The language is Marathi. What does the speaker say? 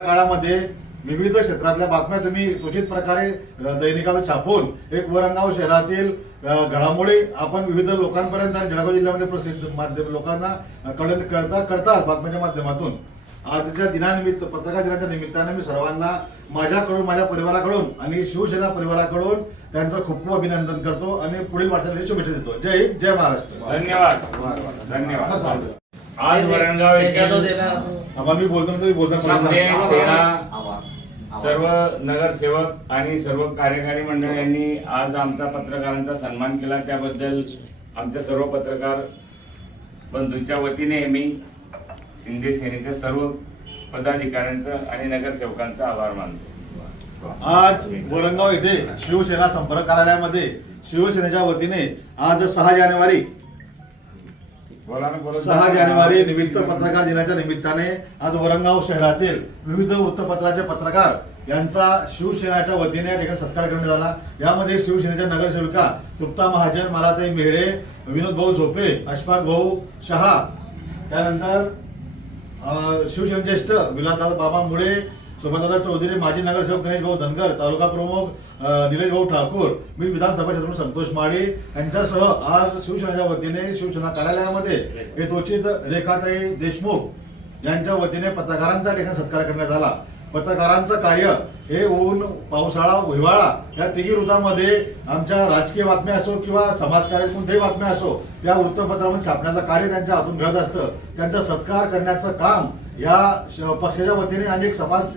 काळामध्ये विविध क्षेत्रातल्या बातम्या तुम्ही उचित प्रकारे दैनिकावर छापून एक वरंगाव शहरातील घडामोडी आपण विविध लोकांपर्यंत आणि जळगाव जिल्ह्यामध्ये प्रसिद्ध माध्यम लोकांना करतात बातम्याच्या माध्यमातून। आजच्या दिनानिमित्त पत्रकार दिनाच्या निमित्ताने मी सर्वांना माझ्याकडून माझ्या परिवाराकडून आणि शिवसेना परिवाराकडून त्यांचं खूप खूप अभिनंदन करतो आणि पुढील वाटचालीला शुभेच्छा देतो। जय हिंद, जय महाराष्ट्र। धन्यवाद धन्यवाद। आज वरणगाव मी बोलतो सर्व नगरसेवक आणि सर्व कार्यकारी मंडळ यांनी आज आमचा पत्रकारांचा सन्मान केला, त्याबद्दल आमच्या सर्व पत्रकार बंधूंच्या वतीने मी शिंदे सेनेच्या सर्व पदाधिकाऱ्यांचं आणि नगरसेवकांचा आभार मानतो। आज वरंगाव येथे शिवसेना संपर्क कार्यालयामध्ये शिवसेनेच्या वतीने आज 6 जानेवारी निमित्त पत्रकार दिनाच्या निमित्ताने आज वरंगाव शहरातील विविध वृत्तपत्राचे पत्रकार यांचा शिवसेनेच्या वतीने या ठिकाणी सत्कार करण्यात आला। यामध्ये शिवसेनेच्या नगरसेविका तृप्ता महाजन, मालाताई मेहडे, विनोद भाऊ झोपे, अशफाक भाऊ शहा, त्यानंतर शिवसेना ज्येष्ठ विलासदादा बाबा मुळे, शोभादादा चौधरी, माजी नगरसेवक गणेश भाऊ धनगर, तालुका प्रमुख निलेश भाऊ ठाकूर, मी विधानसभा सदस्य संतोष माळी यांच्यासह आज शिवसेनेच्या वतीने शिवसेना कार्यालयामध्ये यथोचित रेखाताई देशमुख यांच्या वतीने पत्रकारांचा ठिकाणी सत्कार करण्यात आला। पत्रकारांचं कार्य हे ऊन, पावसाळा, हिवाळा या तिघी ऋतूमध्ये आमच्या राजकीय बातम्या असो किंवा समाजकार्य कोणत्याही बातम्या असो त्या वृत्तपत्रामध्ये छापण्याचं कार्य त्यांच्या हातून घडत असतं। त्यांचा सत्कार करण्याचं काम या पक्षाच्या वतीने अनेक समाज